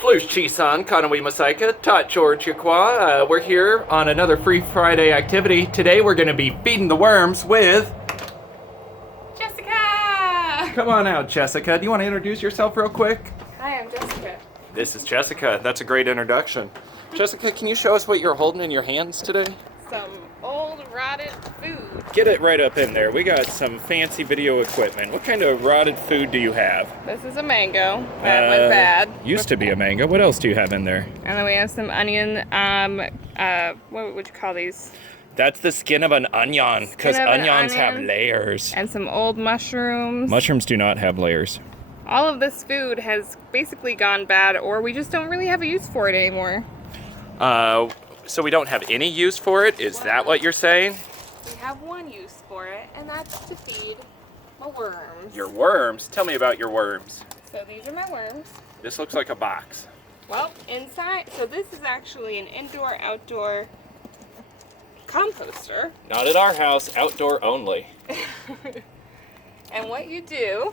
Flus Chisan, Kanawi Masaika, Tot George Yakwa. We're here on another Free Friday activity. Today we're going to be feeding the worms with... Jessica! Come on out, Jessica. Do you want to introduce yourself real quick? Hi, I'm Jessica. This is Jessica. That's a great introduction. Jessica, can you show us what you're holding in your hands today? Some old rotted food. Get it right up in there. We got some fancy video equipment. What kind of rotted food do you have? This is a mango. That went bad. Used to be a mango. What else do you have in there? And then we have some onion, what would you call these? That's the skin of an onion, because Skin of an onions have onion. layers. And some old mushrooms. Mushrooms do not have layers. All of this food has basically gone bad, or we just don't really have a use for it anymore. So we don't have any use for it? Is that what you're saying? We have one use for it, and that's to feed my worms. Your worms? Tell me about your worms. So these are my worms. This looks like a box. Well, inside, so this is actually an indoor-outdoor composter. Not at our house, outdoor only. And what you do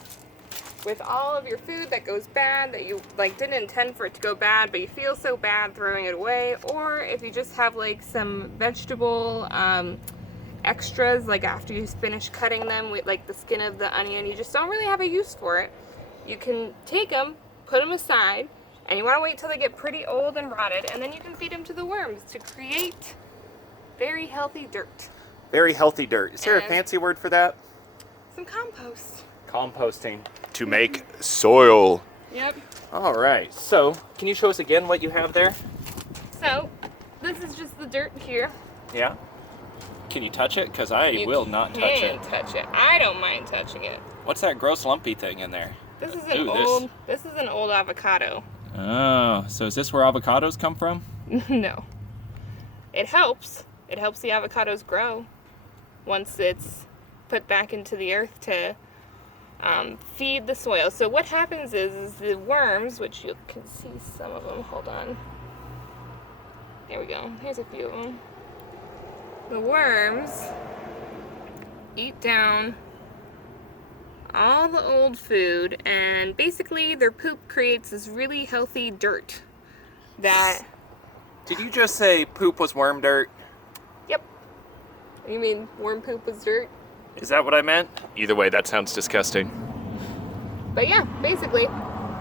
with all of your food that goes bad, that you didn't intend for it to go bad, but you feel so bad throwing it away, or if you just have like some vegetable extras, like after you finish cutting them with like the skin of the onion, you just don't really have a use for it, you can take them, put them aside, and you want to wait till they get pretty old and rotted, and then you can feed them to the worms to create very healthy dirt. Very healthy dirt. Is there a And- fancy word for that? Some compost. Composting. To make soil. Yep. All right. So, can you show us again what you have there? So, this is just the dirt here. Yeah. Can you touch it? Because I will not touch it. You can touch it. I don't mind touching it. What's that gross lumpy thing in there? This is Ooh, this is an old avocado. Oh, so is this where avocados come from? No. It helps. It helps the avocados grow once it's put back into the earth to feed the soil. So what happens is the worms, which you can see some of them. Hold on. There we go. Here's a few of them. The worms eat down all the old food, and basically their poop creates this really healthy dirt that... Did you just say poop was worm dirt? Yep. You mean worm poop was dirt? Is that what I meant? Either way, that sounds disgusting. But yeah, basically.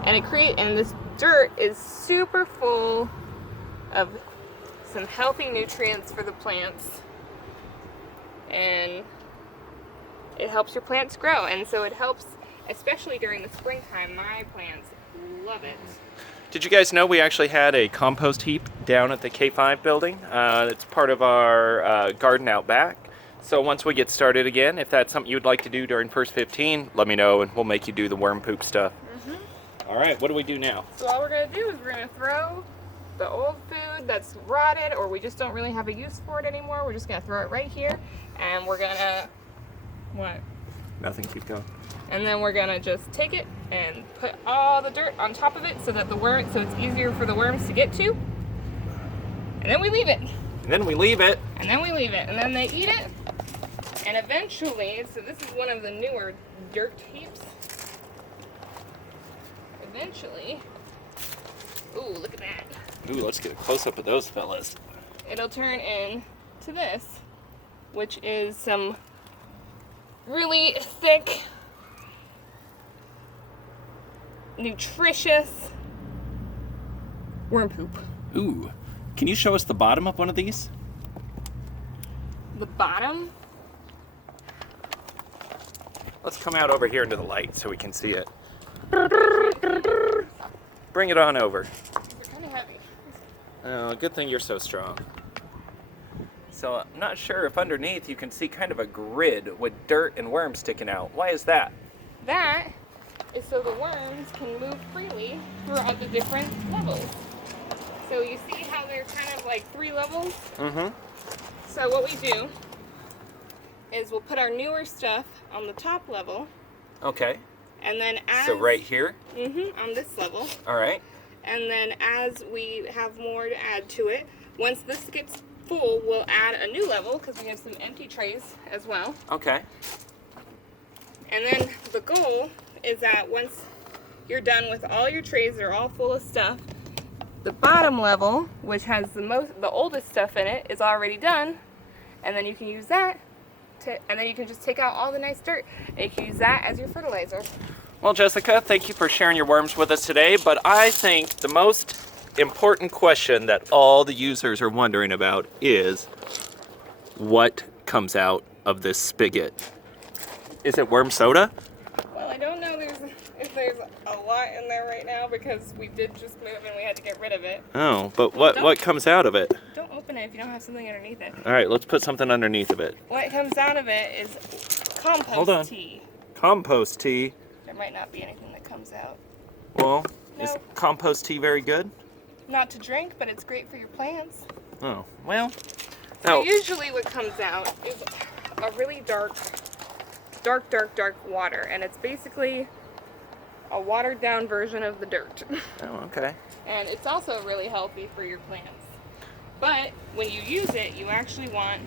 And this dirt is super full of some healthy nutrients for the plants. And it helps your plants grow. And so it helps, especially during the springtime. My plants love it. Did you guys know we actually had a compost heap down at the K5 building? It's part of our garden out back. So once we get started again, if that's something you'd like to do during First 15, let me know and we'll make you do the worm poop stuff. All right, what do we do now? So all we're going to do is we're going to throw the old food that's rotted, or we just don't really have a use for it anymore. We're just going to throw it right here, and we're going to... What? Nothing, keep going. And then we're gonna just take it and put all the dirt on top of it so that so it's easier for the worms to get to. And then we leave it. And then we leave it. And then we leave it. And then they eat it. And eventually, so this is one of the newer dirt heaps. Eventually, ooh, look at that. Ooh, let's get a close-up of those fellas. It'll turn into this, which is some really thick, nutritious worm poop. Ooh, can you show us the bottom of one of these? The bottom? Let's come out over here into the light so we can see it. Bring it on over. They're kind of heavy. Oh, good thing you're so strong. So I'm not sure if underneath you can see kind of a grid with dirt and worms sticking out. Why is that? That is so the worms can move freely throughout the different levels. So you see how they're kind of like 3 levels? Mm-hmm. So what we do is we'll put our newer stuff on the top level, Okay. and then So right here? on this level. All right. And then as we have more to add to it, once this gets full, we'll add a new level because we have some empty trays as well. Okay. And then the goal is that once you're done with all your trays, they're all full of stuff, The bottom level, which has the oldest stuff in it, is already done, and then you can use that and then you can just take out all the nice dirt and you can use that as your fertilizer. Well, Jessica, thank you for sharing your worms with us today, but I think the most important question that all the users are wondering about is what comes out of this spigot? Is it worm soda? Well, I don't know if there's a lot in there right now because we did just move and we had to get rid of it. Oh, but what comes out of it? Don't open it if you don't have something underneath it. All right, let's put something underneath of it. What comes out of it is compost tea. Compost tea. There might not be anything that comes out. Well, No. is compost tea very good? Not to drink, but it's great for your plants. Oh, well. So No. usually what comes out is a really dark water, and it's basically a watered down version of the dirt. Oh, okay. And it's also really healthy for your plants. But when you use it, you actually want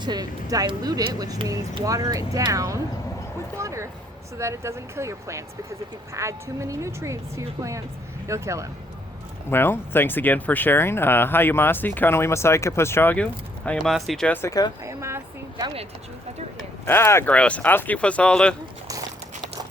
to dilute it, which means water it down with water so that it doesn't kill your plants, because if you add too many nutrients to your plants, you'll kill them. Well, thanks again for sharing. Hayamasi, Kanoi Masaika Paschagu. Hayamasi, Jessica. Hi, Amasi. I'm going to touch you with my dirt hand. Ah, gross. Aski Pasalda.